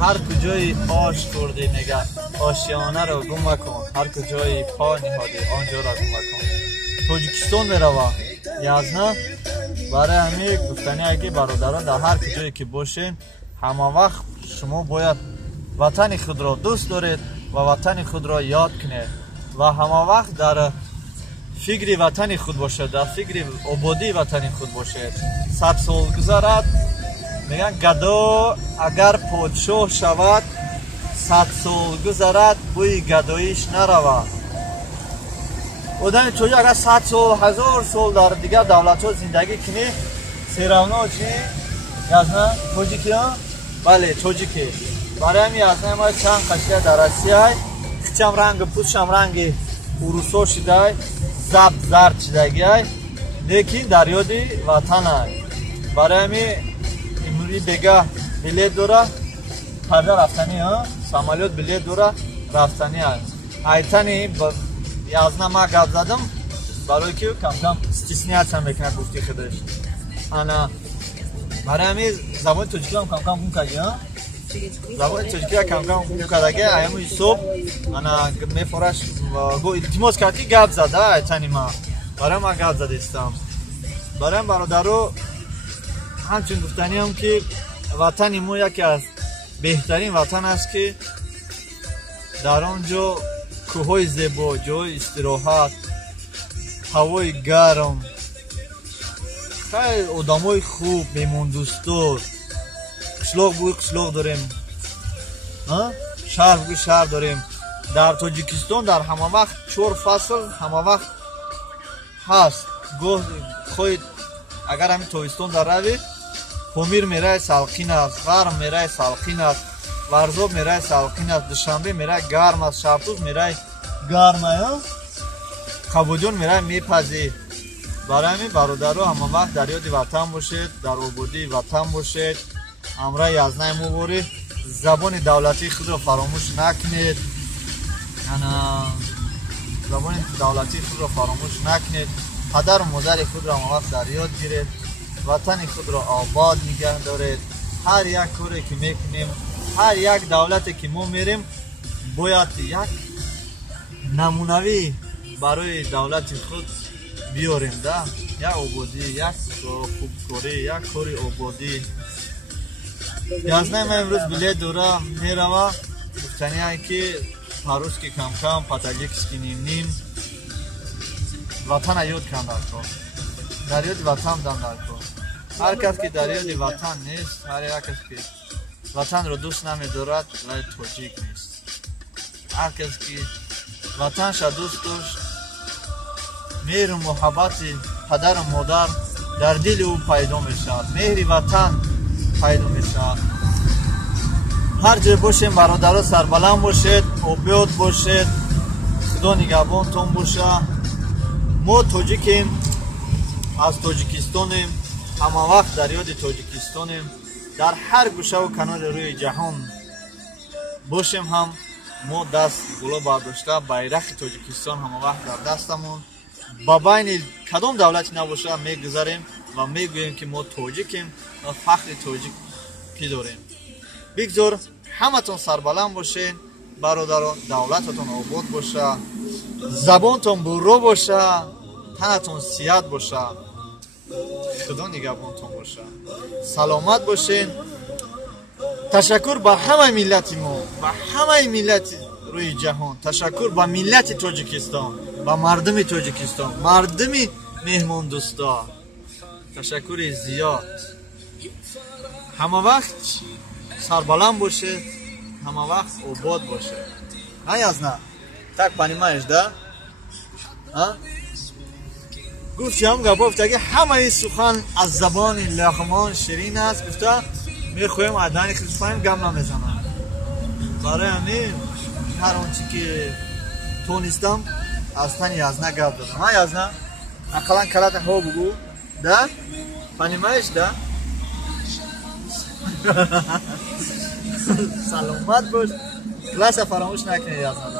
هر کجای آش خوردی میگه آشیانه رو گم مکن، هر کجای پا نهادی آنجا را گم مکن. تاجیکستان میروه یزنا. برای همین گفتنی اگه برادران در هر کجایی که باشین همه وقت شما باید وطن خود را دوست دارید و وطن خود را یاد کنید و همه وقت در فکر وطن خود باشید، در فکر آبادی وطن خود باشید. 100 سال گذرد میگن گدا اگر پادشاه شود 100 سال گذرد بوی گداییش نرود. آدم توی اگر 100 سال 1000 سال در دیگر دولت ها زندگی کنی سیراونا چی؟ یزنا؟ توجیکی ها؟ بله توجیکی. برای همی یزنا ما چند قشیه در روسیه های خچم رنگ پوشم رنگ اروسا شده های زب زرد شدگی های لیکن در یادی وطن های. برای همی امروی بگه بلیت دوره پرده رفتنی ها سامالیات بلیت دوره رفتنی های ایتانی یازنا ما گفت زدم برای که کم کم استثنیات هم بکنه گفتی خودش. انا برای همین زبان تاجیکی هم کم کم بون کردی ها. زبان تاجیکی هم کم کم بون کردگه ایموی صبح انا میفرش گو التماس کردی گفت زده ایتانی ما برای ما گفت زده استم. برای برادرو همچنین گفتنی هم که وطن ما یکی از بهترین وطن است که در آنجا کوههای زیبا، جای استراحت، هوای گرم، خیلی آدمای خوب، میمون دوستار، قشلاق بوی قشلاق داریم، شهر بوی شهر داریم. در تاجیکستان در همه وقت 4 فصل همه وقت هست. گوه خواهید اگر همین تابستان در روی پامیر میره سالقین است، غرم میره سالقین است، ورزاب میره سالقین است، دوشنبه میره گرم است، شبتوز میره گرم است، قبوجون میره میپزی. برای همین برادرها همه وقت در یاد وطن باشید، در آبادی وطن باشید. امره یزنه مبارک. زبان دولتی خود را فراموش نکنید. زبان دولتی خود را فراموش نکنید. پدر و مادر خود را همه وقت در یاد گیرید. وطن خود را آباد نگه دارید. هر یک کاری که میکنیم، هر یک دولتی که ما میریم باید یک نمونوی برای دولت خود بیاریم ده. یک آبادی، یک خوبکاری، یک کاری آبادی. یازنه ما امروز بلیت دوره میروه. گفتنی هایی که هر روز که کم کم پتالیکس که نیم وطن یاد کن در یاد وطن دم در کن. هر کس که در یاد وطن نیست، هر یک کس که وطن رو دوست نمی‌دارد ولی تاجیک نیست. هر کس که وطنش دوست داشت، مهر و محبت پدر و مادر در دل او پیدا میشد، مهر وطن پیدا میشد. هر جای باشیم برادرها سربلند باشید، آباد باشید، خدا نگهبانتون باشه. ما تاجیکیم، از تاجیکستانیم، همه وقت در یاد تاجیکستانیم. در هر گوشه و کنار روی جهان باشیم هم ما دست بالا برداشته بیرق تاجیکستان همه وقت در دستمون. با بین کدام دولتی نباشه میگذاریم و میگوییم که ما تاجیکیم و فخر تاجیکی داریم. بگذار همتون سربلند باشین برادران، دولتتون آباد باشه، زبانتون برو باشه، تنتون صحت باشه، خدا نگهبانتون باشه، سلامت باشین. تشکر به همه ملت ما و همه ملت روی جهان. تشکر به ملت تاجیکستان، به مردم تاجیکستان، مردم مهمان دوستا. تشکر زیاد. همه وقت سربلند باشه، همه وقت آباد باشه. نه یازنه tak понимаешь, да? گفت هم گفت اگه همه این سخن از زبان لغمان شیرین است، گفته میخوایم عدنی خیلی گم نمیزنم. برای همین هر آنچه که تونستم از تن یازنه گفت دادم. ها یازنه اقلا کلات ها بگو ده понимаешь, да? سلامت باش. کلاس فراموش نکنید یازنه.